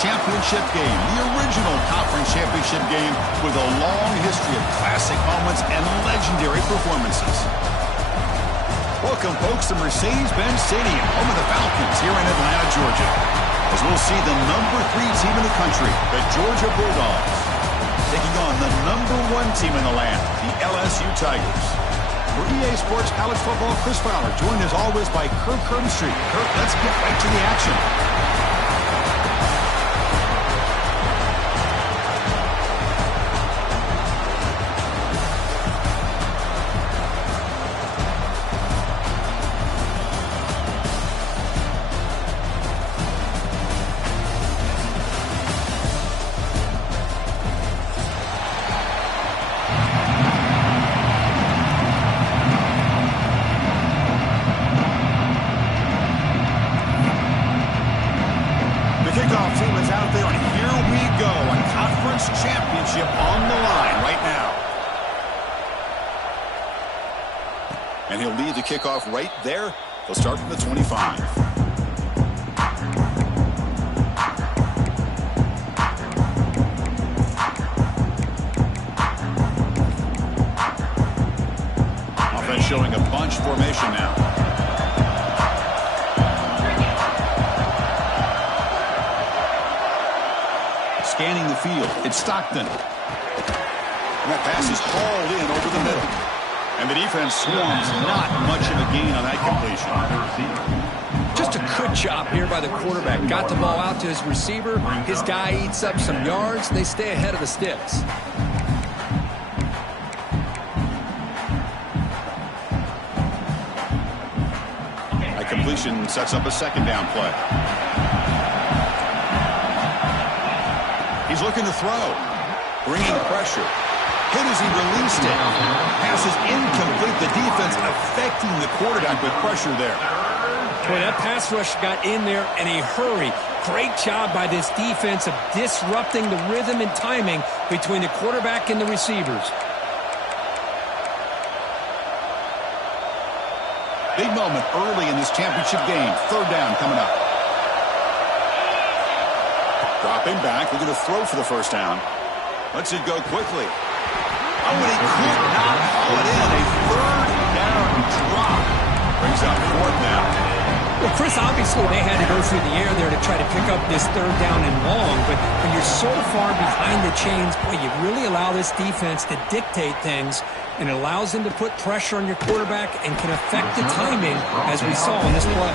championship game, the original conference championship game with a long history of classic moments and legendary performances. Welcome, folks, to Mercedes-Benz Stadium, home of the Falcons here in Atlanta, Georgia, as we'll see the #3 team in the country, the Georgia Bulldogs, taking on the #1 team in the land, the LSU Tigers. For EA Sports College Football, Chris Fowler, joined as always by Kirk Street. Kirk, let's get right to the action. Championship on the line right now. And he'll lead the kickoff right there. He'll start from the 25. Offense showing a bunch formation now. Scanning the field, it's Stockton. And that pass is hauled in over the middle. And the defense swarms, not much of a gain on that completion. Just a good job here by the quarterback. Got the ball out to his receiver. His guy eats up some yards. They stay ahead of the sticks. That completion sets up a second down play. He's looking to throw. Bringing pressure. Hit as he released it. Pass is incomplete. The defense affecting the quarterback with pressure there. Boy, that pass rush got in there in a hurry. Great job by this defense of disrupting the rhythm and timing between the quarterback and the receivers. Big moment early in this championship game. Third down coming up. Dropping back, looking to throw for the first down. Lets it go quickly. Oh, and he could not haul it in. A third down drop. Brings up fourth down. Well, Chris, obviously they had to go through the air there to try to pick up this third down and long, but when you're so far behind the chains, boy, you really allow this defense to dictate things, and it allows them to put pressure on your quarterback and can affect the timing, as we saw in this play.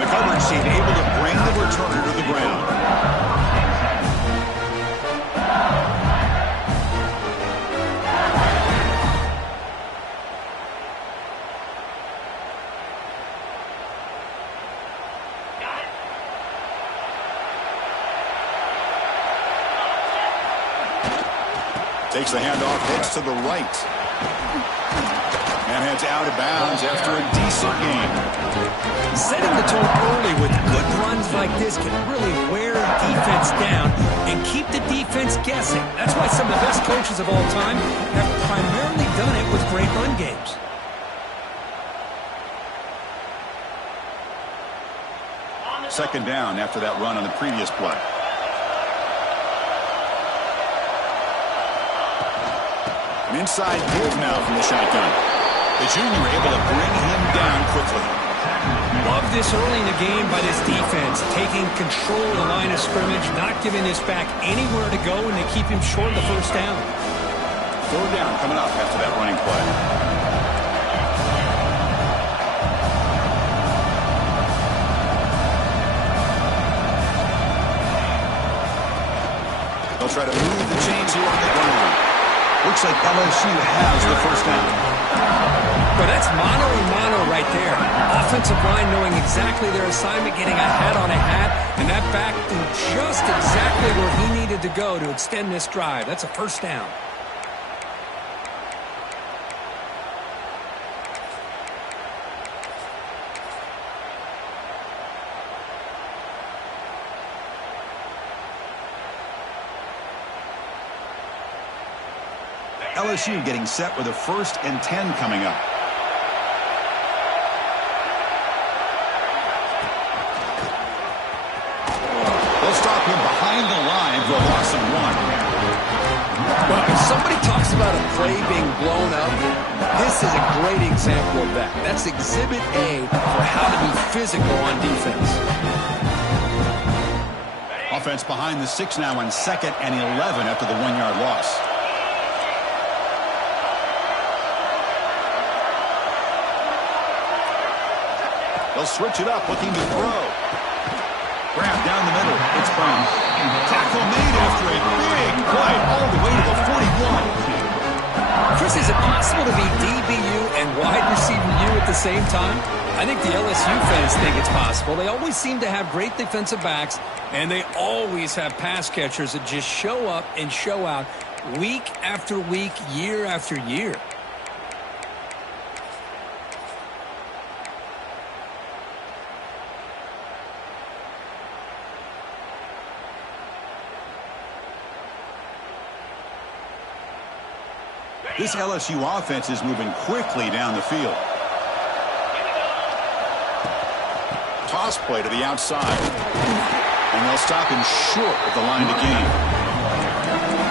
The coverage team able to bring the returner to the ground. Takes the handoff, heads to the right. And heads out of bounds after a decent game. Setting the tone early with good runs like this can really wear defense down and keep the defense guessing. That's why some of the best coaches of all time have primarily done it with great run games. Second down after that run on the previous play. An inside give now from the shotgun. The junior able to bring him down quickly. Love this early in the game by this defense, taking control of the line of scrimmage, not giving this back anywhere to go, and they keep him short of the first down. Third down coming up after that running play. They'll try to move the chains here on the ground. Looks like LSU has the first down. But that's mano a mano right there. Offensive line knowing exactly their assignment, getting a hat on a hat, and that back to just exactly where he needed to go to extend this drive. That's a first down. LSU getting set with a 1st and 10 coming up. They'll stop him behind the line for a loss of 1. Well, if somebody talks about a play being blown up, this is a great example of that. That's Exhibit A for how to be physical on defense. Offense behind the 6 now on 2nd and 11 after the 1-yard loss. They'll switch it up, looking to throw. Grab down the middle. It's Brown. Tackle made after a big play all the way to the 41. Chris, is it possible to be DBU and wide receiver U at the same time? I think the LSU fans think it's possible. They always seem to have great defensive backs, and they always have pass catchers that just show up and show out week after week, year after year. This LSU offense is moving quickly down the field. Toss play to the outside. And they'll stop him short of the line to gain.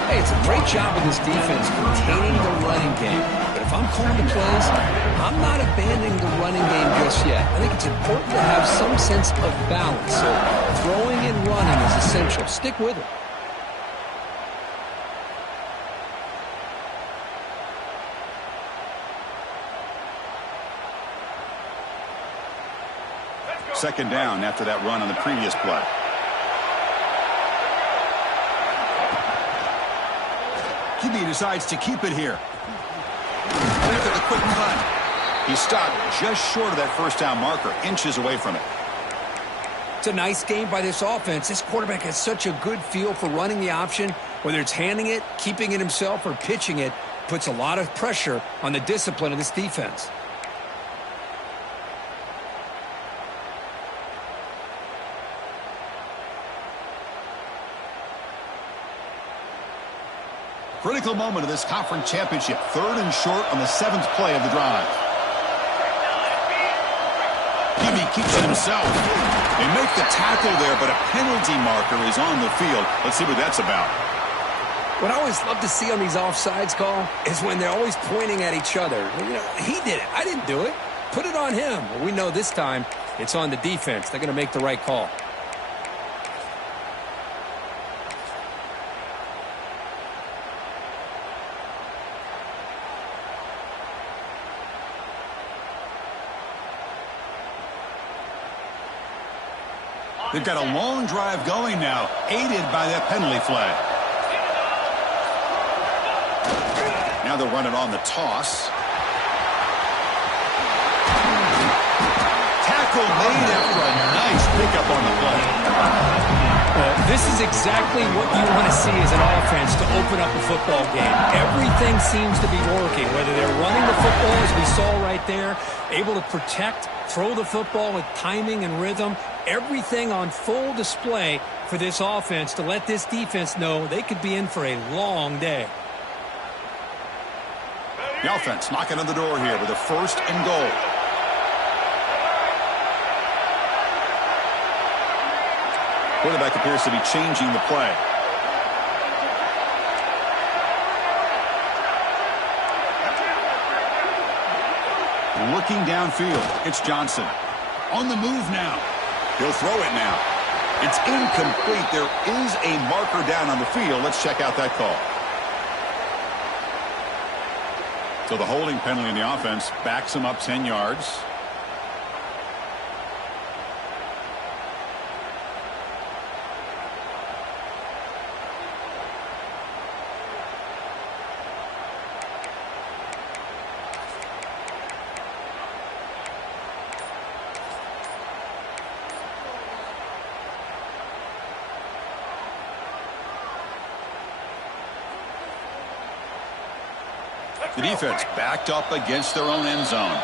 Hey, it's a great job of this defense containing the running game. But if I'm calling the plays, I'm not abandoning the running game just yet. I think it's important to have some sense of balance. So throwing and running is essential. Stick with it. Second down after that run on the previous play. QB decides to keep it here. After the quick cut. He stopped just short of that first down marker, inches away from it. It's a nice game by this offense. This quarterback has such a good feel for running the option. Whether it's handing it, keeping it himself, or pitching it, puts a lot of pressure on the discipline of this defense. Critical moment of this conference championship. 3rd and short on the 7th play of the drive. QB keeps it himself. They make the tackle there, but a penalty marker is on the field. Let's see what that's about. What I always love to see on these offsides call is when they're always pointing at each other. You know, he did it. I didn't do it. Put it on him. Well, we know this time it's on the defense. They're going to make the right call. They've got a long drive going now, aided by that penalty flag. Now they'll run it on the toss. Tackle made after a nice pickup on the play. This is exactly what you want to see as an offense to open up a football game. Everything seems to be working, whether they're running the football, as we saw right there, able to protect, throw the football with timing and rhythm. Everything on full display for this offense to let this defense know they could be in for a long day. The offense knocking on the door here with a 1st and goal. Quarterback appears to be changing the play. Looking downfield, it's Johnson. On the move now. He'll throw it now. It's incomplete. There is a marker down on the field. Let's check out that call. So the holding penalty in the offense backs him up 10 yards. The defense backed up against their own end zone.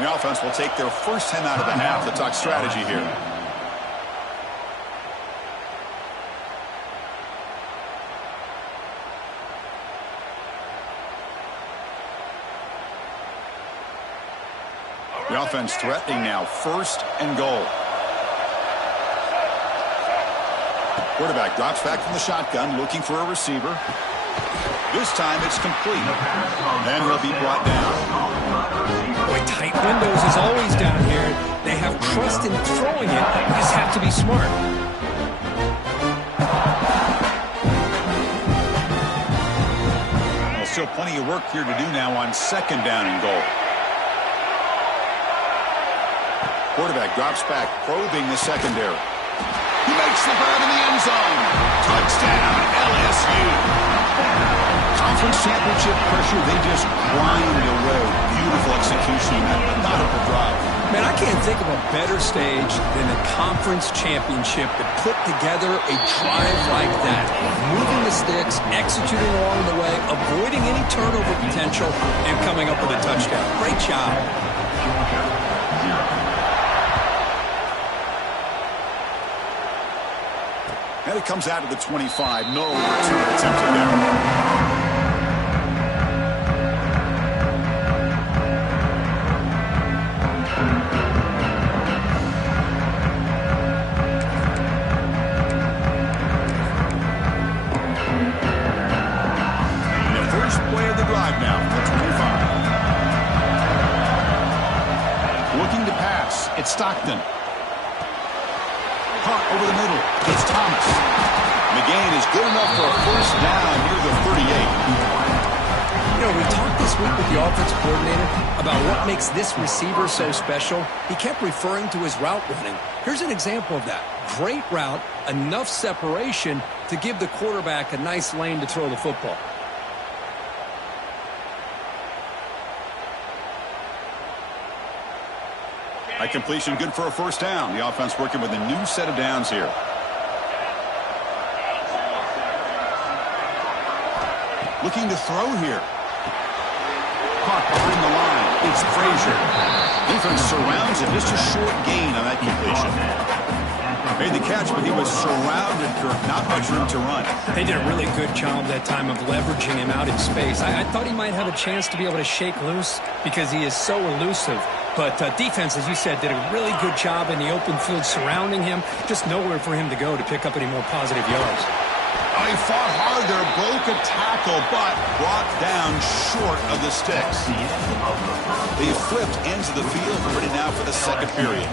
The offense will take their first 10 out of the half to talk strategy here. The offense threatening now, 1st and goal. Quarterback drops back from the shotgun, looking for a receiver. This time it's complete. And he'll be brought down. Boy, tight windows is always down here. They have trust in throwing it. You just have to be smart. Well, still plenty of work here to do now on second down and goal. Quarterback drops back, probing the secondary. He makes the grab in the end zone. Touchdown, LSU. Conference championship pressure, they just grind away. Beautiful execution, methodical drive. Man, I can't think of a better stage than the conference championship to put together a drive like that. Moving the sticks, executing along the way, avoiding any turnover potential, and coming up with a touchdown. Great job. And it comes out of the 25. No return attempted there. It's Stockton. Caught over the middle. It's Thomas. McGain is good enough for a first down near the 38. You know, we talked this week with the offensive coordinator about what makes this receiver so special. He kept referring to his route running. Here's an example of that. Great route, enough separation to give the quarterback a nice lane to throw the football. A completion good for a first down. The offense working with a new set of downs here. Looking to throw here. Caught behind the line. It's Frazier. Defense surrounds him. Just a short gain on that completion. Made the catch, but he was surrounded, Kirk. Not much room to run. They did a really good job that time of leveraging him out in space. I thought he might have a chance to be able to shake loose because he is so elusive. But defense, as you said, did a really good job in the open field surrounding him. Just nowhere for him to go to pick up any more positive yards. Oh, he fought hard there, broke a tackle, but brought down short of the sticks. They flipped ends of the field, ready now for the second period.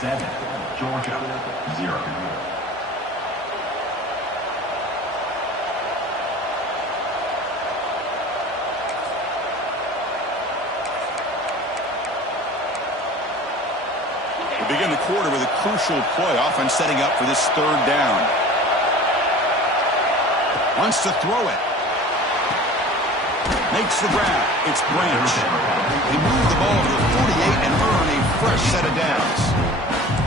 7, Georgia, 0. Begin the quarter with a crucial play. Offense setting up for this third down. Wants to throw it. Makes the grab. It's Branch. They move the ball to the 48 and earn a fresh set of downs.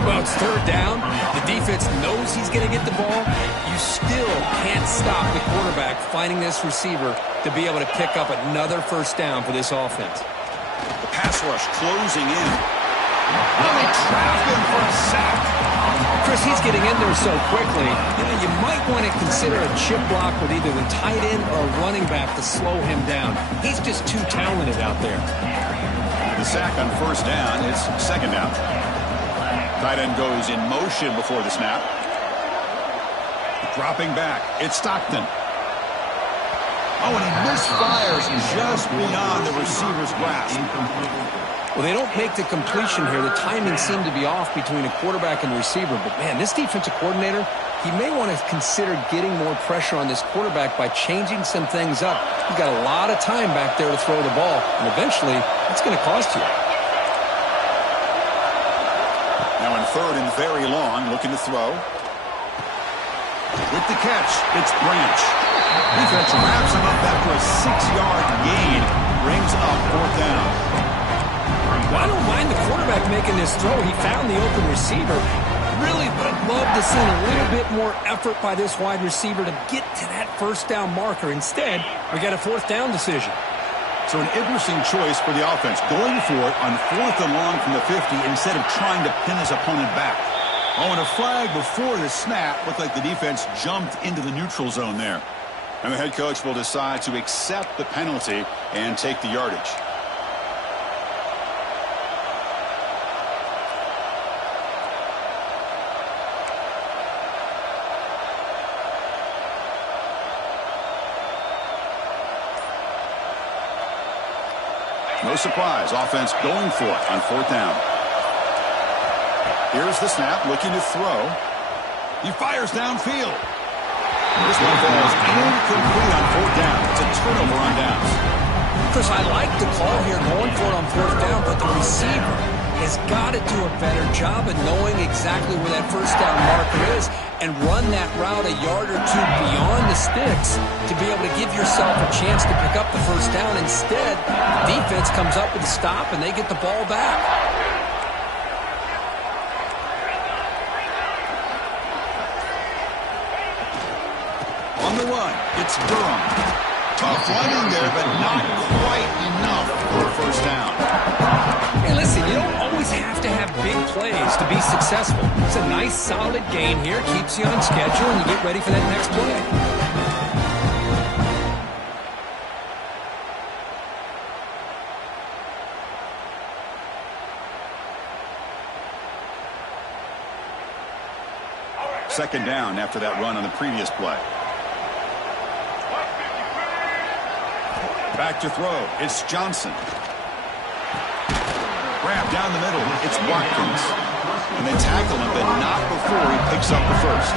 Well, it's third down. The defense knows he's going to get the ball. You still can't stop the quarterback finding this receiver to be able to pick up another first down for this offense. The pass rush closing in. Oh, they trap him for a sack. Chris, he's getting in there so quickly. You might want to consider a chip block with either the tight end or a running back to slow him down. He's just too talented out there. The sack on first down. It's second down. Tight end goes in motion before the snap. Dropping back. It's Stockton. Oh, and he misfires just beyond the receiver's grasp. Well, they don't make the completion here. The timing seemed to be off between a quarterback and receiver. But, man, this defensive coordinator, he may want to consider getting more pressure on this quarterback by changing some things up. You've got a lot of time back there to throw the ball, and eventually it's going to cost you. Now in third and very long, looking to throw. With the catch, it's Branch. Defense wraps him up after a 6-yard gain. Brings up fourth down. Well, I don't mind the quarterback making this throw. He found the open receiver. Really would have loved to see a little bit more effort by this wide receiver to get to that first down marker. Instead, we got a fourth down decision. So an interesting choice for the offense. Going for it on fourth and long from the 50 instead of trying to pin his opponent back. Oh, and a flag before the snap. Looked like the defense jumped into the neutral zone there. And the head coach will decide to accept the penalty and take the yardage. No surprise, offense going for it on 4th down. Here's the snap, looking to throw. He fires downfield. This one falls incomplete on 4th down. It's a turnover on downs. Chris, I like the call here going for it on 4th down, but the receiver has got to do a better job of knowing exactly where that 1st down marker is and run that route a yard or two beyond the sticks to be able to give yourself a chance to pick up the 1st down. Instead, the defense comes up with a stop and they get the ball back. On the run, it's Durham. Tough running there, but not quite enough for a 1st down. Hey, listen, you don't always have to have big plays to be successful. It's a nice, solid gain here. Keeps you on schedule, and you get ready for that next play. Second down after that run on the previous play. Back to throw. It's Johnson. Grab down the middle. It's Watkins. And they tackle him, but not before he picks up the 1st.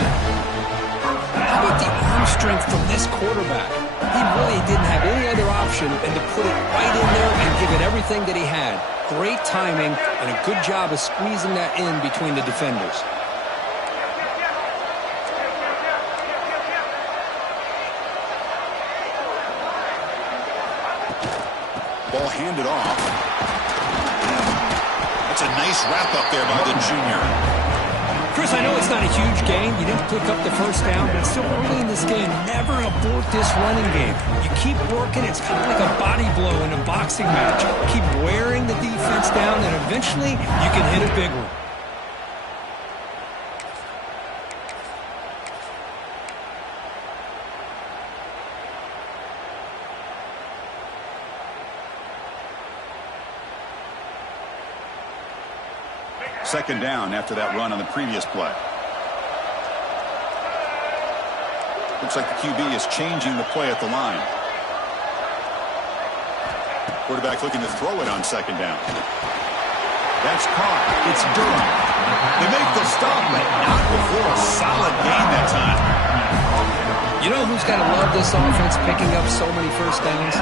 How about the arm strength from this quarterback? He really didn't have any other option than to put it right in there and give it everything that he had. Great timing and a good job of squeezing that in between the defenders. Ball handed off. That's a nice wrap-up there by the junior. Chris, I know it's not a huge gain. You didn't pick up the 1st down, but it's still early in this game. Never abort this running game. You keep working. It's kind of like a body blow in a boxing match. Keep wearing the defense down, and eventually you can hit a big one. Second down after that run on the previous play. Looks like the QB is changing the play at the line. Quarterback looking to throw it on 2nd down. That's caught. It's Durham. They make the stop, but not before a solid gain that time. You know who's got to love this offense picking up so many 1st downs?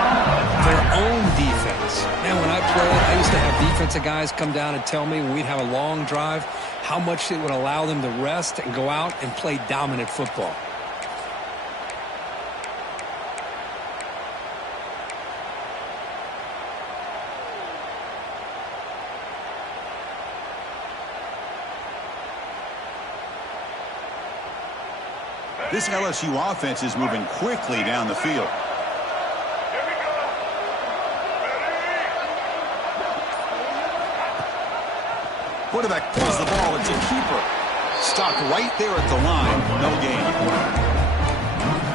Their own defense. Man, when I played, I used to have defensive guys come down and tell me when we'd have a long drive how much it would allow them to rest and go out and play dominant football. This LSU offense is moving quickly down the field. Quarterback pulls the ball. It's a keeper. Stopped right there at the line. No gain.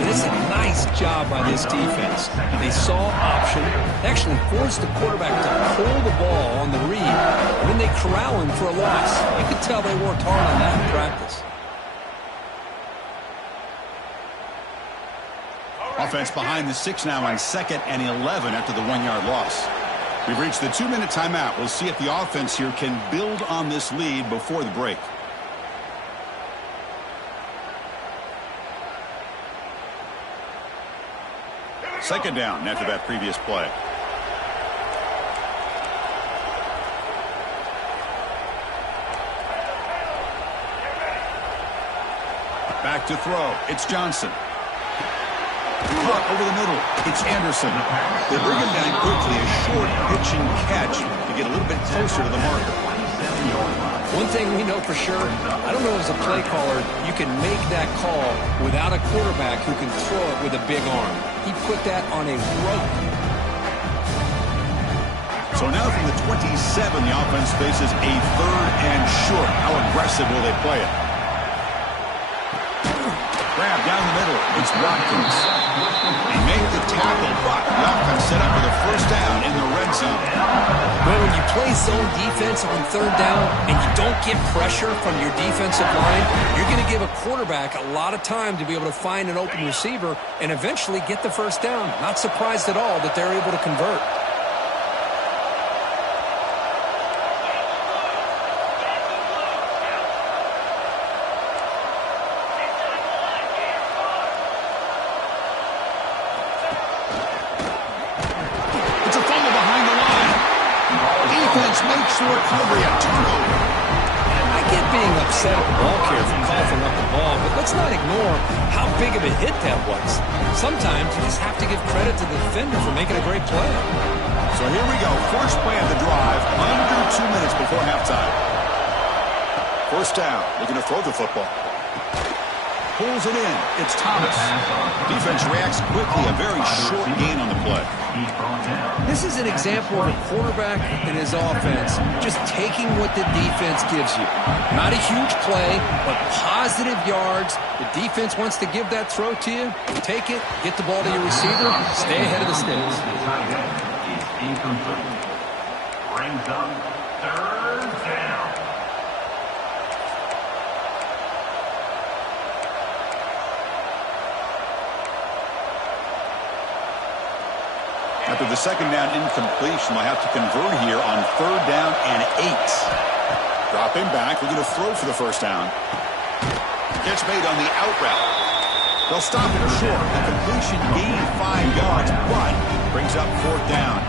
It is a nice job by this defense. They saw option. They actually forced the quarterback to pull the ball on the read. And then they corral him for a loss. You could tell they worked hard on that in practice. Offense behind the 6 now on 2nd and 11 after the 1-yard loss. We've reached the 2-minute timeout. We'll see if the offense here can build on this lead before the break. Second down after that previous play. Back to throw. It's Johnson. Caught over the middle. It's Anderson. They bring him down quickly. A short pitch and catch to get a little bit closer to the marker. One thing we know for sure, I don't know as a play caller, you can make that call without a quarterback who can throw it with a big arm. He put that on a rope. So now from the 27, the offense faces a 3rd and short. How aggressive will they play it? Grab down the middle. It's Watkins. They make the tackle, but the offense set up for the 1st down in the red zone. Well, when you play zone defense on 3rd down and you don't get pressure from your defensive line, you're going to give a quarterback a lot of time to be able to find an open receiver and eventually get the 1st down. Not surprised at all that they're able to convert. the recovery, a turnover. I get being upset at the ball carrier for coughing up the ball, but let's not ignore how big of a hit that was. Sometimes you just have to give credit to the defender for making a great play. So here we go. First play of the drive, under 2 minutes before halftime. First down, looking to throw the football. Pulls it in. It's Thomas. Defense reacts quickly. A very short gain on the play. This is an example of a quarterback and his offense just taking what the defense gives you. Not a huge play, but positive yards. The defense wants to give that throw to you. Take it, get the ball to your receiver, stay ahead of the sticks. Brings up third down. After the second down incompletion, they'll have to convert here on third down and 8. Dropping back, looking to throw for the first down. Catch made on the out route. They'll stop it short. The completion gained 5 yards, but brings up fourth down.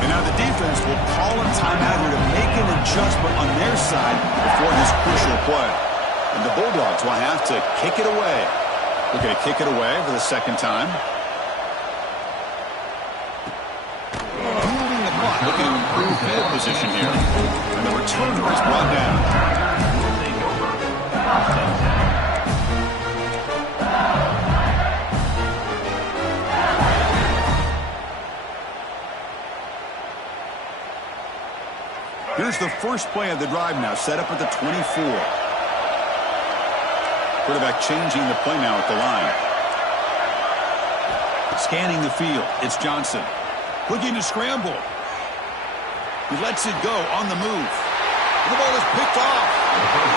And now the defense will call a timeout here to make an adjustment on their side before this crucial play. And the Bulldogs will have to kick it away. Looking to kick it away for the second time. Looking to improve field position here. And the returner is brought down. Here's the first play of the drive now, set up at the 24. Quarterback changing the play now at the line. Scanning the field, it's Johnson. Looking to scramble. He lets it go on the move. The ball is picked off.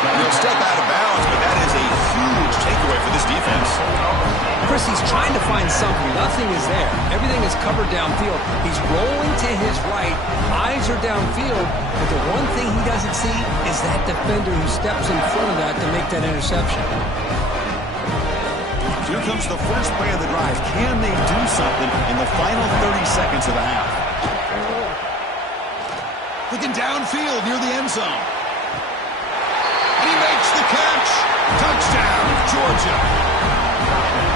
And he'll step out of bounds, but that is a huge takeaway for this defense. Chris, he's trying to find something. Nothing is there. Everything is covered downfield. He's rolling to his right. Eyes are downfield. But the one thing he doesn't see is that defender who steps in front of that to make that interception. Here comes the first play of the drive. Can they do something in the final 30 seconds of the half? Looking downfield near the end zone. And he makes the catch. Touchdown, Georgia.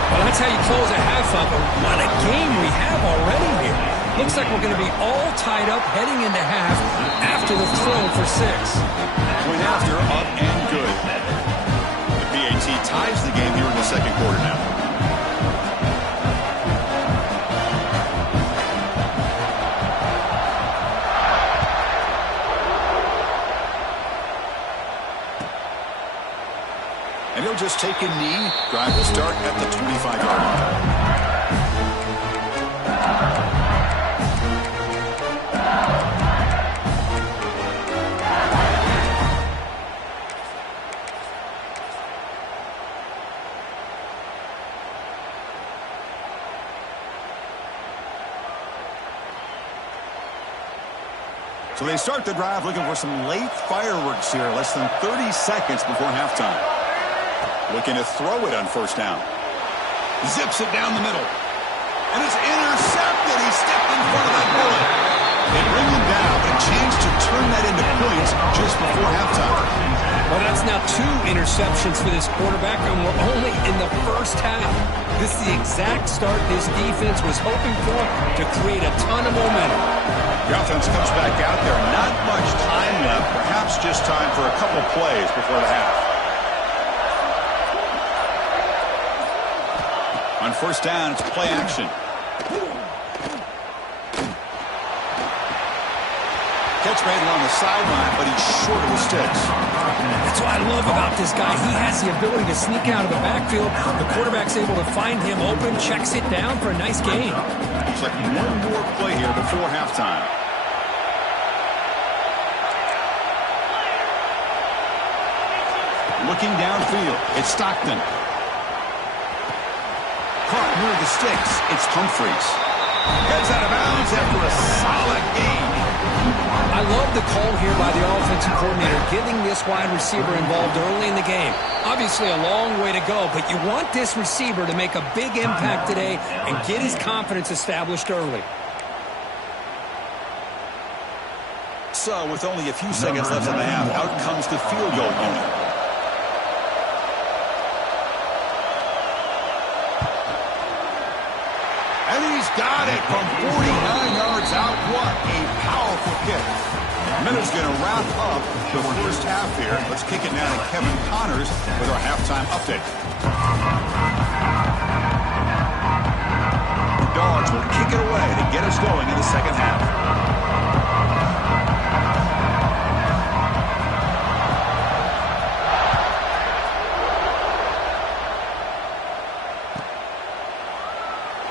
Well, that's how you close a half up. What a game we have already here. Looks like we're going to be all tied up heading into half after the throw for 6. Point after, up and good. The PAT ties the game here in the second quarter now. And he'll just take a knee. Drive will start at the 25-yard line. So they start the drive looking for some late fireworks here. Less than 30 seconds before halftime. Looking to throw it on first down. Zips it down the middle. And it's intercepted. He stepped in front of that bullet. They bring him down, but a chance to turn that into points just before halftime. Well, that's now 2 interceptions for this quarterback, and we're only in the first half. This is the exact start this defense was hoping for to create a ton of momentum. The offense comes back out there. Not much time left. Perhaps just time for a couple plays before the half. On first down, it's play action. Catch made along the sideline, but he's short of the sticks. That's what I love about this guy. He has the ability to sneak out of the backfield. The quarterback's able to find him open, checks it down for a nice gain. Looks like one more play here before halftime. Looking downfield, it's Stockton. Caught near the sticks, it's Humphreys. Gets out of bounds after a solid gain. I love the call here by the offensive coordinator, getting this wide receiver involved early in the game. Obviously a long way to go, but you want this receiver to make a big impact today and get his confidence established early. So with only a few seconds left in the half, out comes the field goal unit. And he's got it from 49 yards out. What a powerful kick. Minute's going to wrap up the first half here. Let's kick it now to Kevin Connors with our halftime update. The Dogs will kick it away to get us going in the second half.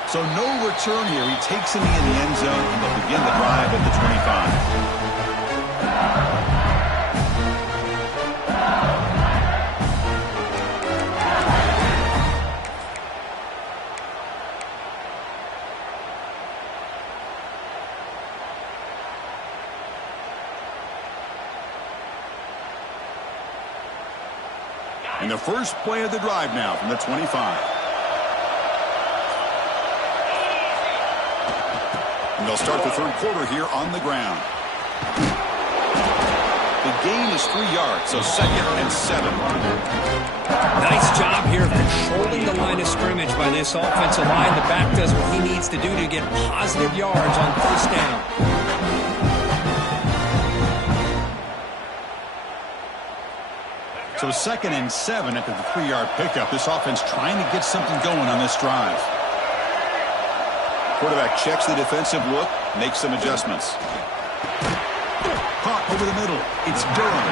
So no return here. He takes it in the end zone, and they'll begin the drive at the 25. And the first play of the drive now from the 25. And they'll start the third quarter here on the ground. The gain is 3 yards, so 2nd and 7. Nice job here of controlling the line of scrimmage by this offensive line. The back does what he needs to do to get positive yards on first down. So 2nd and 7 after the 3-yard pickup. This offense trying to get something going on this drive. Quarterback checks the defensive look, makes some adjustments. Caught over the middle. It's Durham.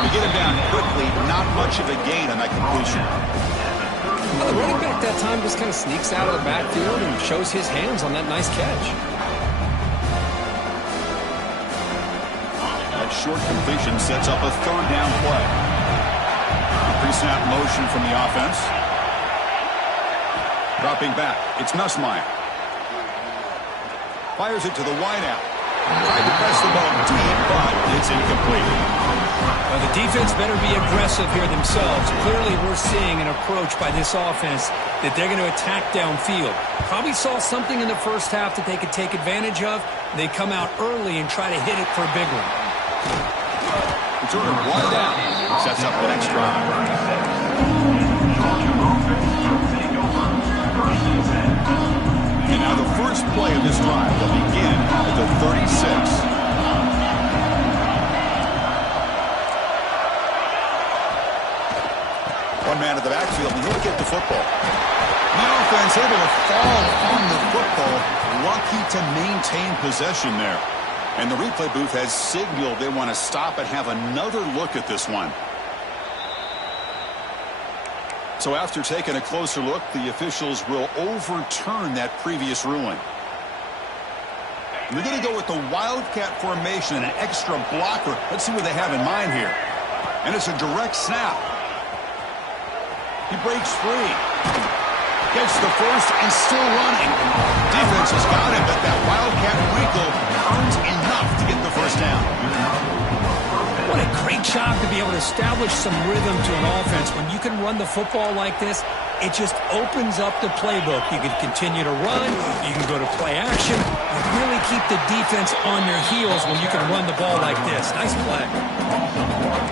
To get him down quickly, not much of a gain on that completion. Well, the running back that time just kind of sneaks out of the backfield and shows his hands on that nice catch. That short completion sets up a third down play. Pre-snap motion from the offense. Dropping back, it's Nussmeier. Fires it to the wideout. Tried to press the ball deep, but it's incomplete. Well, the defense better be aggressive here themselves. Clearly, we're seeing an approach by this offense that they're going to attack downfield. Probably saw something in the first half that they could take advantage of. They come out early and try to hit it for a big one. It's ordered one down. Sets up the next drive. And now the first play of this drive will begin at the 36. One man at the backfield, and he'll get the football. The offense able to fall on the football, lucky to maintain possession there. And the replay booth has signaled they want to stop and have another look at this one. So after taking a closer look, the officials will overturn that previous ruling. We're going to go with the Wildcat formation and an extra blocker. Let's see what they have in mind here. And it's a direct snap. He breaks free. Gets the first and still running. Defense has got him, but that Wildcat wrinkle earns enough to get the first down. What a great job to be able to establish some rhythm to an offense. When you can run the football like this, it just opens up the playbook. You can continue to run. You can go to play action. You really keep the defense on your heels when you can run the ball like this. Nice play.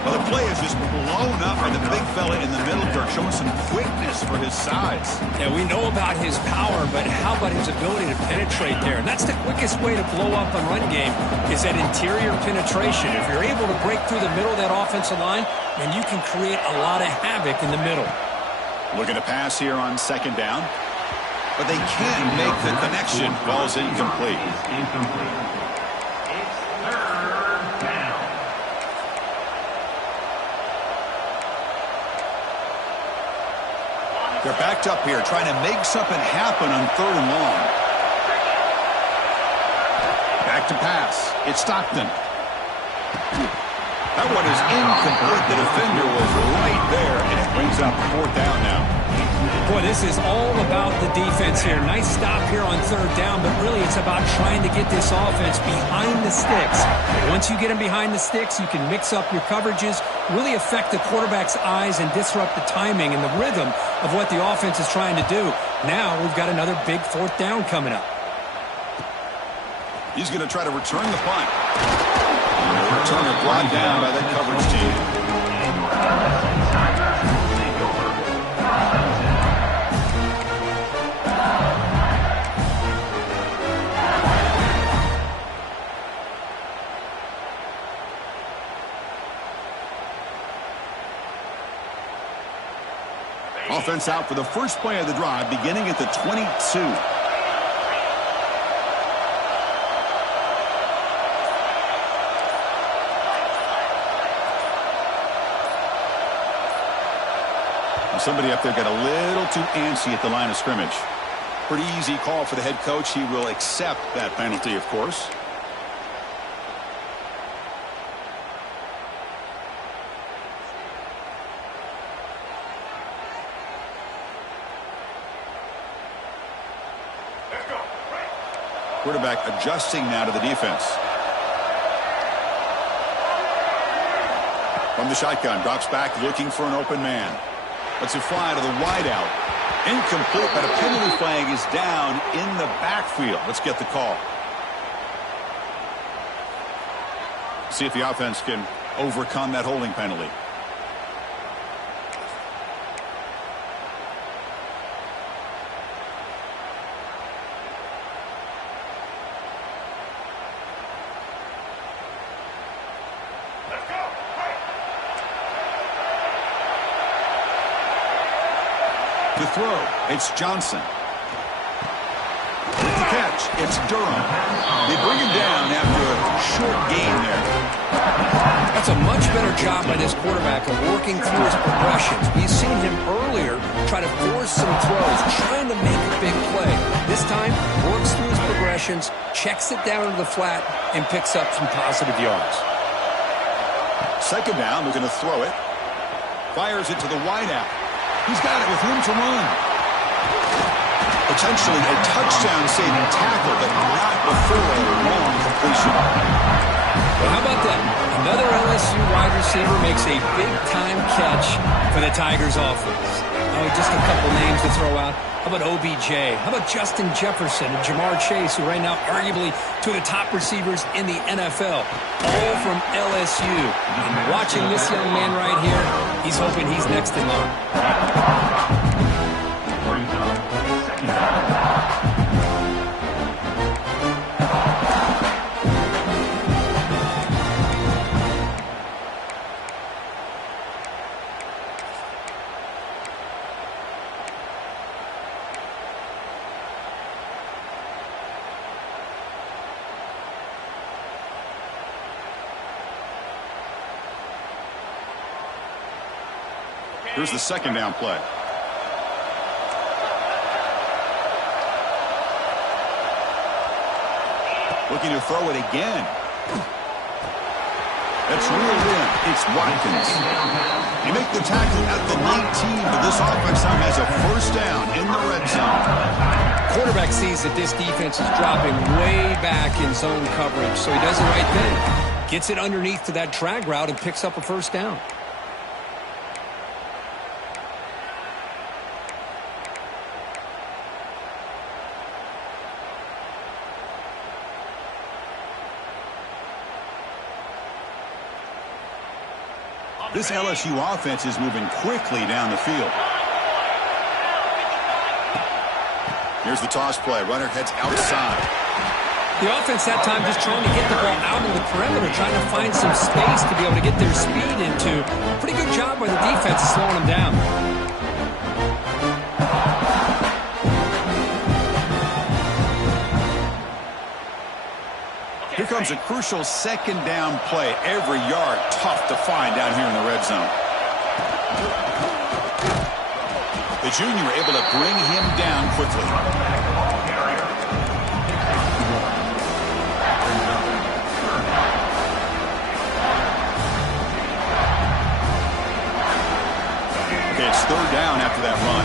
Well, the play is just blown up by the big fella in the middle, Kirk, showing some quickness for his size. Yeah, we know about his power, but how about his ability to penetrate there? And that's the quickest way to blow up a run game is that interior penetration. If you're able to break through the middle of that offensive line, then you can create a lot of havoc in the middle. Looking to pass here on second down, but they can't make the connection. Ball's incomplete. They're backed up here, trying to make something happen on third and long. Back to pass. It's Stockton. That one is incomplete. The defender was right there, and it brings up fourth down now. Boy, this is all about the defense here. Nice stop here on third down, but really it's about trying to get this offense behind the sticks. Once you get them behind the sticks, you can mix up your coverages, really affect the quarterback's eyes and disrupt the timing and the rhythm of what the offense is trying to do. Now we've got another big fourth down coming up. He's going to try to return the punt. returner brought down by that coverage team. Offense out for the first play of the drive, beginning at the 22. Somebody up there got a little too antsy at the line of scrimmage. Pretty easy call for the head coach. He will accept that penalty, of course. Quarterback adjusting now to the defense. From the shotgun, drops back looking for an open man. Lets it fly to the wideout. Incomplete, but a penalty flag is down in the backfield. Let's get the call. See if the offense can overcome that holding penalty. To throw, it's Johnson. With the catch, it's Durham. They bring him down after a short gain there. That's a much better job by this quarterback of working through his progressions. We've seen him earlier try to force some throws, trying to make a big play. This time, works through his progressions, checks it down to the flat, and picks up some positive yards. Second down, looking to throw it. Fires it to the wideout. He's got it with room to run. Potentially a touchdown-saving tackle, but not before a long completion. Well, how about that? Another LSU wide receiver makes a big-time catch for the Tigers offense. Oh, just a couple names to throw out. How about OBJ? How about Justin Jefferson and Jamar Chase, who right now arguably two of the top receivers in the NFL, all from LSU. And watching this young man right here, he's hoping he's next in line. Here's the second down play. Looking to throw it again. That's reeled in. It's Watkins. They make the tackle at the 19, but this offense now has a first down in the red zone. Quarterback sees that this defense is dropping way back in zone coverage, so he does the right thing. Gets it underneath to that drag route and picks up a first down. This LSU offense is moving quickly down the field. Here's the toss play. Runner heads outside. The offense that time just trying to get the ball out of the perimeter, trying to find some space to be able to get their speed into. Pretty good job by the defense of slowing them down. Here comes a crucial second down play. Every yard tough to find down here in the red zone. The junior able to bring him down quickly. Okay, it's third down after that run.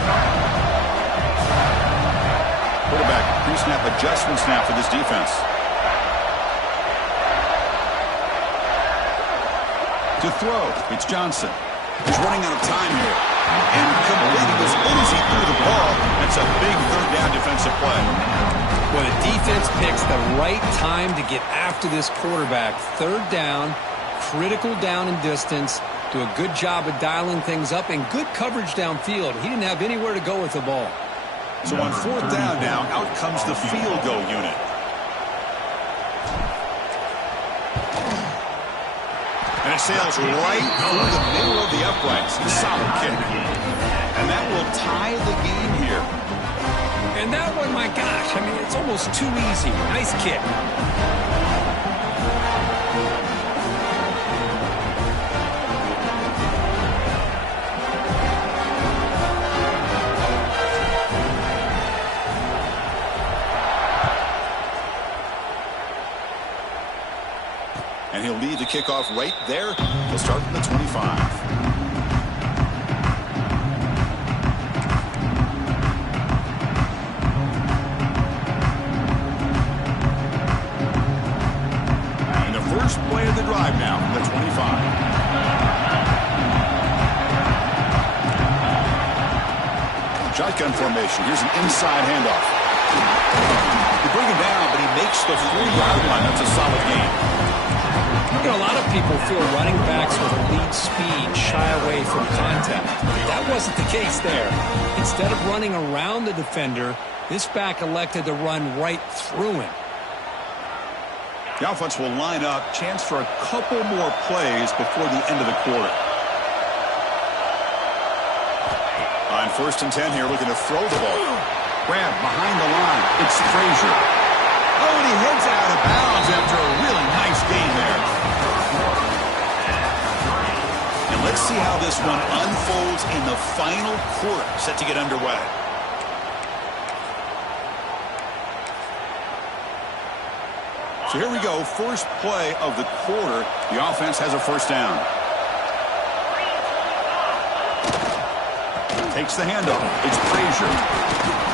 Quarterback pre-snap adjustments now for this defense. To throw, it's Johnson. He's running out of time here. And completed as good as he threw the ball. That's a big third down defensive play. Well, the defense picks the right time to get after this quarterback. Third down, critical down and distance, do a good job of dialing things up, and good coverage downfield. He didn't have anywhere to go with the ball. So on fourth down now, out comes the field goal unit. And it sails right through the middle of the uprights. A solid kick. And that will tie the game here. And that one, my gosh, I mean, it's almost too easy. Nice kick. And he'll lead the kickoff right there. He'll start from the 25. And the first play of the drive now from the 25. Shotgun formation. Here's an inside handoff. You bring him down, but he makes the 4-yard line. That's a solid game. You know, a lot of people feel running backs with elite speed shy away from contact. That wasn't the case there. Instead of running around the defender, this back elected to run right through him. The offense will line up. Chance for a couple more plays before the end of the quarter. On 1st and 10 here, looking to throw the ball. Grab behind the line. It's Frazier. Oh, and he heads out of bounds after a really nice game there. And let's see how this one unfolds in the final quarter, set to get underway. So here we go, first play of the quarter. The offense has a first down. Takes the handoff. It's Frazier.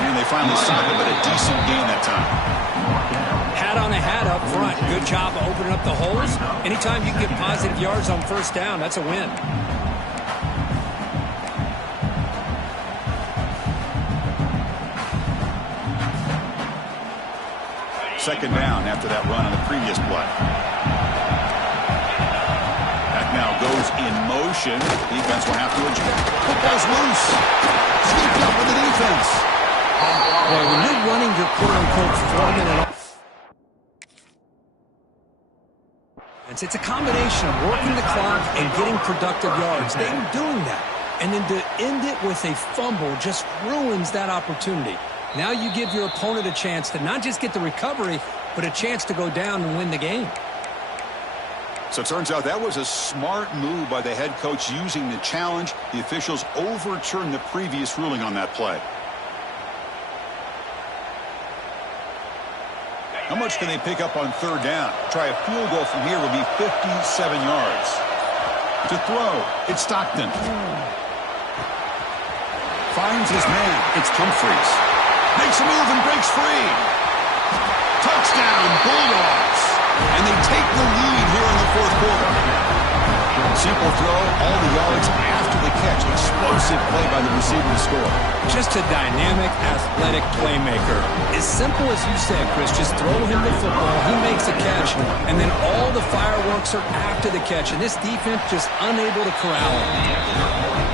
And they finally stop him, but a decent gain that time. Hat on a hat up front. Good job of opening up the holes. Anytime you can get positive yards on first down, that's a win. Second down after that run on the previous play. That now goes in motion. Defense will have to adjust. Football's loose. Sneaked up with the defense. Well, when you're running your quote-unquote 4-minute offense, it's a combination of working the clock and getting productive yards. They were doing that. And then to end it with a fumble just ruins that opportunity. Now you give your opponent a chance to not just get the recovery, but a chance to go down and win the game. So it turns out that was a smart move by the head coach using the challenge. The officials overturned the previous ruling on that play. How much can they pick up on third down? Try a field goal from here would be 57 yards. To throw, it's Stockton. Finds his man. It's Humphries. Makes a move and breaks free. Touchdown, Bulldogs. And they take the lead here in the fourth quarter. Simple throw, all the yards after the catch. Explosive play by the receiver to score. Just a dynamic, athletic playmaker. As simple as you said, Chris, just throw him the football, he makes a catch, and then all the fireworks are after the catch, and this defense just unable to corral him.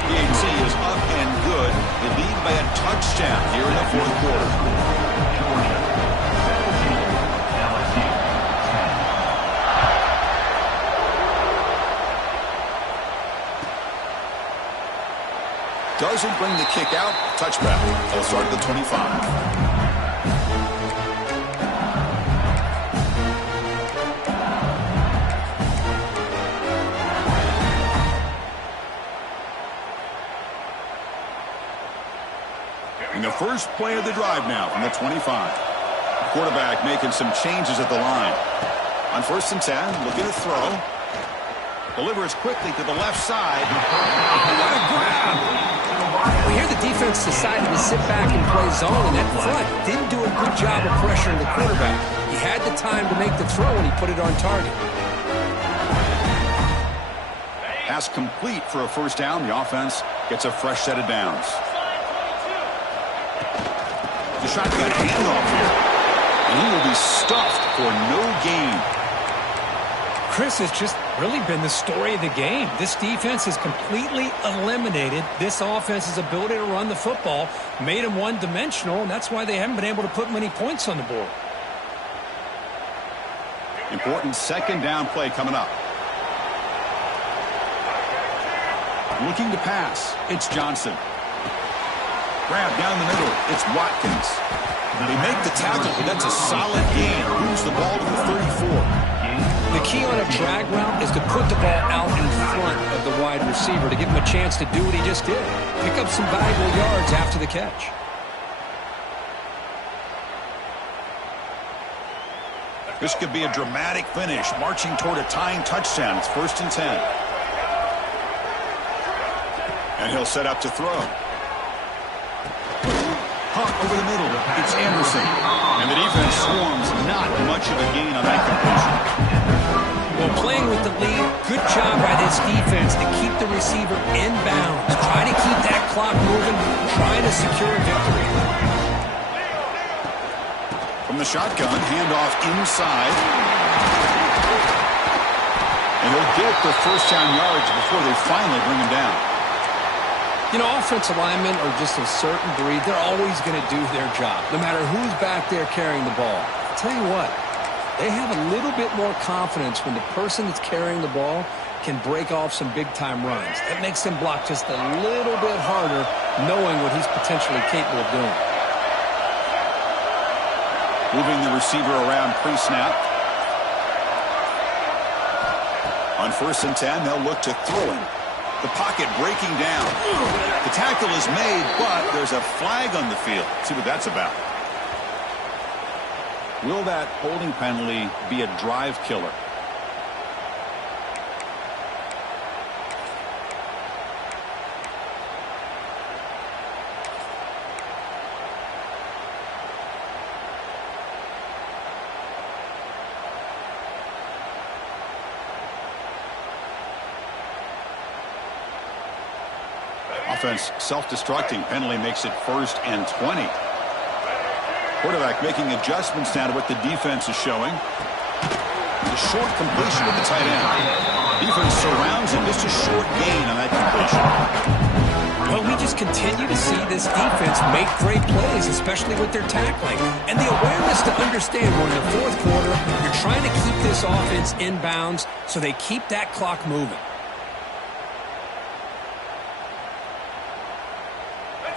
The AC is up and good. They lead by a touchdown here in the fourth quarter. Doesn't bring the kick out. Touchback. They'll start at the 25. And the first play of the drive now from the 25. The quarterback making some changes at the line. On 1st and 10, looking to throw. Delivers quickly to the left side. What a grab! Well, here the defense decided to sit back and play zone, and that front didn't do a good job of pressuring the quarterback. He had the time to make the throw, and he put it on target. Pass complete for a first down. The offense gets a fresh set of downs. The shotgun handoff here. And he will be stuffed for no gain. Chris is just Really been the story of the game. This defense has completely eliminated this offense's ability to run the football, made them one-dimensional, and that's why they haven't been able to put many points on the board. Important second down play coming up. Looking to pass. It's Johnson. Grab down the middle. It's Watkins. They make the tackle, but that's a solid gain. Moves the ball to the 34. The key on a drag route is to put the ball out in front of the wide receiver to give him a chance to do what he just did. Pick up some valuable yards after the catch. This could be a dramatic finish, marching toward a tying touchdown. It's 1st and 10. And he'll set up to throw. Hunt over the middle. It's Anderson. And the defense swarms. Not much of a gain on that completion. Well, playing with the lead, good job by this defense to keep the receiver in bounds. Try to keep that clock moving, trying to secure a victory. From the shotgun, handoff inside. And he'll get the first down yards before they finally bring him down. You know, offensive linemen are just a certain breed. They're always going to do their job, no matter who's back there carrying the ball. I'll tell you what, they have a little bit more confidence when the person that's carrying the ball can break off some big-time runs. That makes them block just a little bit harder, knowing what he's potentially capable of doing. Moving the receiver around pre-snap. On 1st and 10, they'll look to throw him. The pocket breaking down. The tackle is made, but there's a flag on the field. See what that's about. Will that holding penalty be a drive killer? Offense self-destructing. Penalty makes it 1st and 20. Quarterback making adjustments now to what the defense is showing. The short completion with the tight end. Defense surrounds him. Just a short gain on that completion. Well, we just continue to see this defense make great plays, especially with their tackling. And the awareness to understand we're in the 4th quarter, you're trying to keep this offense in bounds so they keep that clock moving.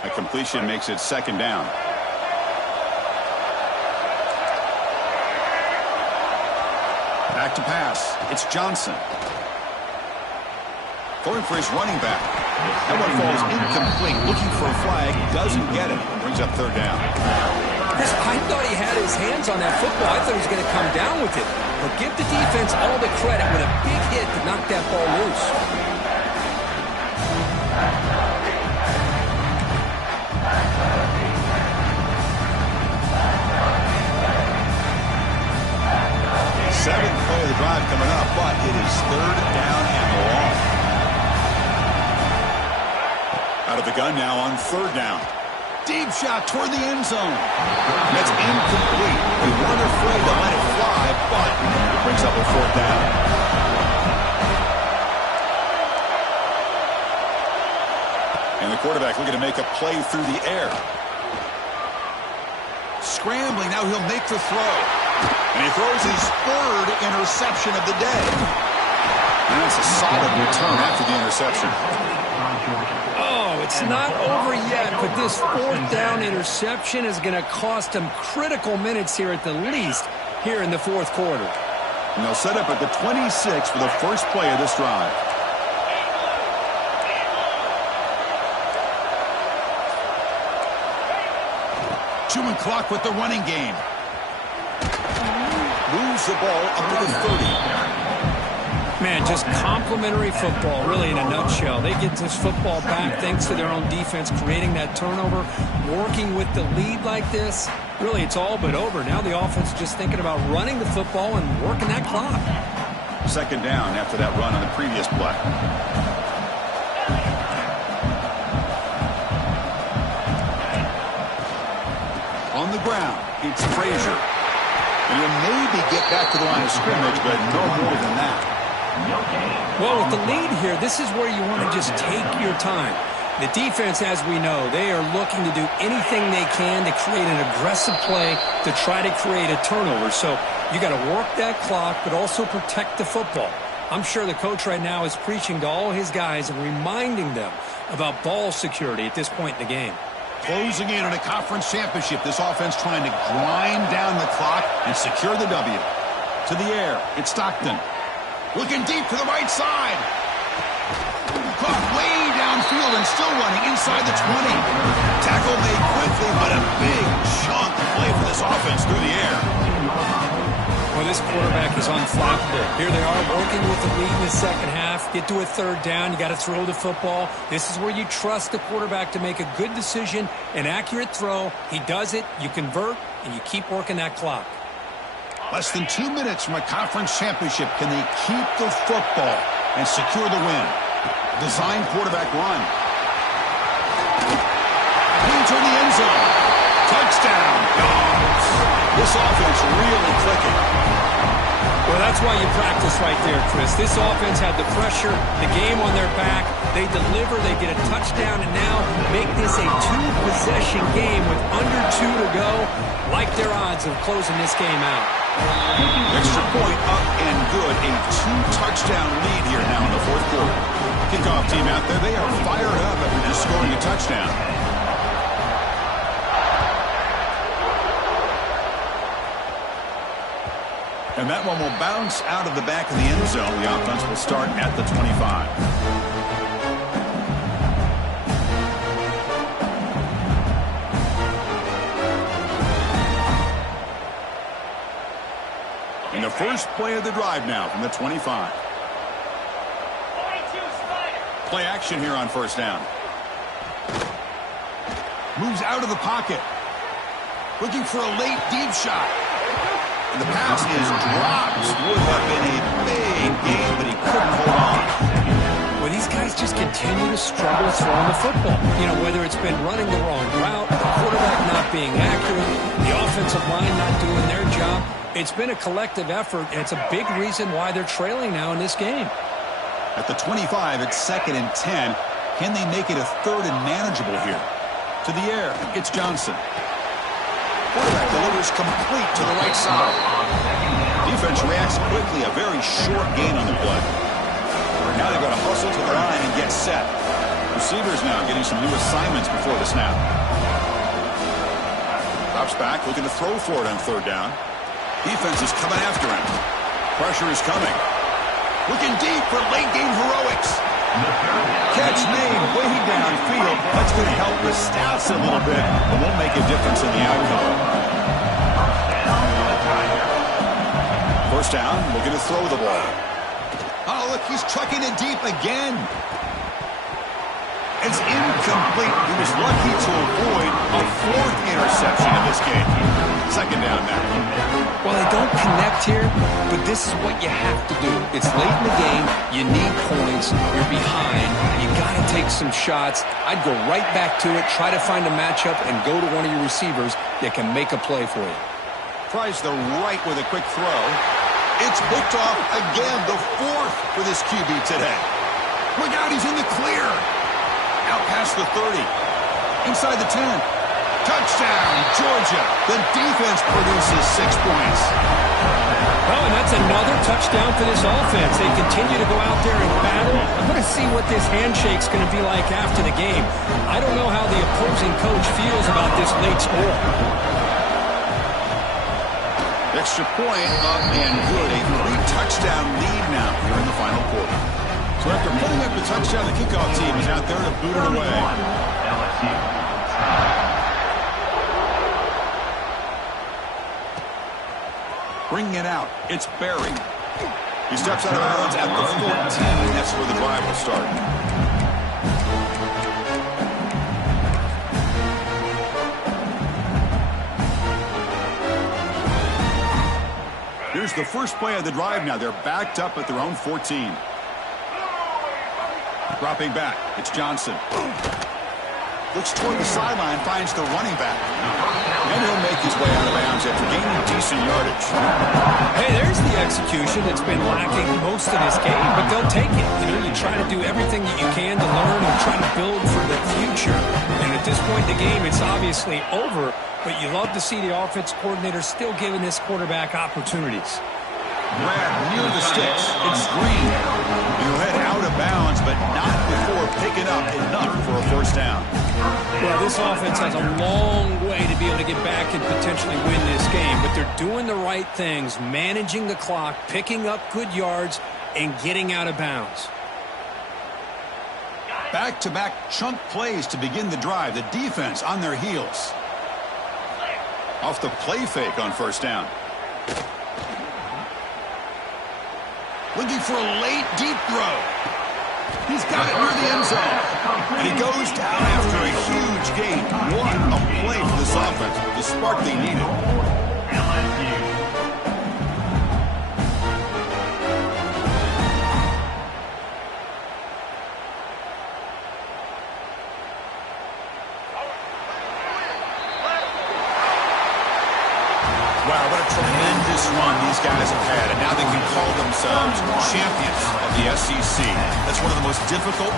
A completion makes it 2nd down. Back to pass. It's Johnson. Going for his running back. That one falls incomplete. Looking for a flag. Doesn't get it. Brings up 3rd down. I thought he had his hands on that football. I thought he was going to come down with it. But give the defense all the credit with a big hit to knock that ball loose. Seventh play of the drive coming up, but it is 3rd down and long. Out of the gun now on 3rd down. Deep shot toward the end zone. That's incomplete. They weren't afraid to let it fly, but it brings up a 4th down. And the quarterback looking to make a play through the air. Scrambling, now he'll make the throw. And he throws his 3rd interception of the day. And that's a solid return after the interception. Oh, it's not over yet, but this 4th down interception is going to cost him critical minutes here at the least here in the 4th quarter. And they'll set up at the 26 for the first play of this drive. Chewing clock with the running game. Moves the ball up to the 30. Man, just complimentary football, really, in a nutshell. They get this football back thanks to their own defense, creating that turnover, working with the lead like this. Really, it's all but over. Now the offense is just thinking about running the football and working that clock. 2nd down after that run on the previous play. On the ground, it's Frazier. And he'll maybe get back to the line of scrimmage, but no more than that. No gain. Well, with the lead here, this is where you want to just take your time. The defense, as we know, they are looking to do anything they can to create an aggressive play to try to create a turnover. So you got to work that clock, but also protect the football. I'm sure the coach right now is preaching to all his guys and reminding them about ball security at this point in the game. Closing in on a conference championship, this offense trying to grind down the clock and secure the W. To the air, it's Stockton. Looking deep to the right side. Caught way downfield and still running inside the 20. Tackle made quickly, but a big chunk play for this offense through the air. Well, this quarterback is unflappable. Here they are working with the lead in the second half. Get to a third down. You got to throw the football. This is where you trust the quarterback to make a good decision, an accurate throw. He does it, you convert, and you keep working that clock. Less than 2 minutes from a conference championship. Can they keep the football and secure the win? Design quarterback run. Into the end zone. Touchdown, Dogs. This offense really clicking. Well, that's why you practice right there, Chris. This offense had the pressure, the game on their back. They deliver, they get a touchdown, and now make this a two-possession game with under 2 to go. Like their odds of closing this game out. Extra point up and good. A 2-touchdown lead here now in the fourth quarter. Kickoff team out there. They are fired up after just scoring a touchdown. And that one will bounce out of the back of the end zone. The offense will start at the 25. And the first play of the drive now from the 25. Play action here on first down. Moves out of the pocket. Looking for a late deep shot. And the pass is dropped. Would have been a big game, but he couldn't hold on. Well, these guys just continue to struggle throwing the football. You know, whether it's been running the wrong route, the quarterback not being accurate, the offensive line not doing their job. It's been a collective effort, and it's a big reason why they're trailing now in this game. At the 25, it's 2nd and 10. Can they make it a 3rd and manageable here? To the air, it's Johnson. Quarterback delivers complete to the right side. Defense reacts quickly. A very short gain on the play. Now they've got to hustle to the line and get set. Receivers now getting some new assignments before the snap. Drops back, looking to throw for it on 3rd down. Defense is coming after him. Pressure is coming. Looking deep for late game heroics. Catch made way downfield. That's going to help the stats a little bit, but won't make a difference in the outcome. First down, looking to throw the ball. Oh, look, he's chucking it deep again. It's incomplete. He was lucky to avoid a 4th interception in this game. 2nd down now. Well, they don't connect here, but this is what you have to do. It's late in the game. You need points. You're behind. You got to take some shots. I'd go right back to it, try to find a matchup, and go to one of your receivers that can make a play for you. Tries the right with a quick throw. It's picked off again, the 4th for this QB today. Look out, he's in the clear. Out past the 30. Inside the 10. Touchdown, Georgia. The defense produces 6 points. Oh, and that's another touchdown for this offense. They continue to go out there and battle. I'm going to see what this handshake's going to be like after the game. I don't know how the opposing coach feels about this late score. Extra point up and good. A 3-touchdown lead now here in the final quarter. So after putting up the touchdown, the kickoff team is out there to boot it away. Bringing it out, it's Barry. He steps out of bounds at the 14, and that's where the drive will start. Here's the first play of the drive now. They're backed up at their own 14. Dropping back, it's Johnson. Looks toward the sideline, finds the running back. And he'll make his way out of bounds after gaining decent yardage. Hey, there's the execution that's been lacking most of this game, but they'll take it. You try to do everything that you can to learn and try to build for the future. And at this point in the game, it's obviously over, but you love to see the offense coordinator still giving this quarterback opportunities. Grab near the sticks. It's Green. He'll head out of bounds, but not before picking up enough for a first down. Well, this offense has a long way to be able to get back and potentially win this game, but they're doing the right things, managing the clock, picking up good yards, and getting out of bounds. Back-to-back chunk plays to begin the drive. The defense on their heels. Off the play fake on first down. Looking for a late, deep throw. He's got it near the end zone. And he goes down after a huge gain. What a play for this offense. The spark they needed. Wow, what a tremendous run these guys have had, and now they can call themselves champions of the SEC. That's one of the most difficult.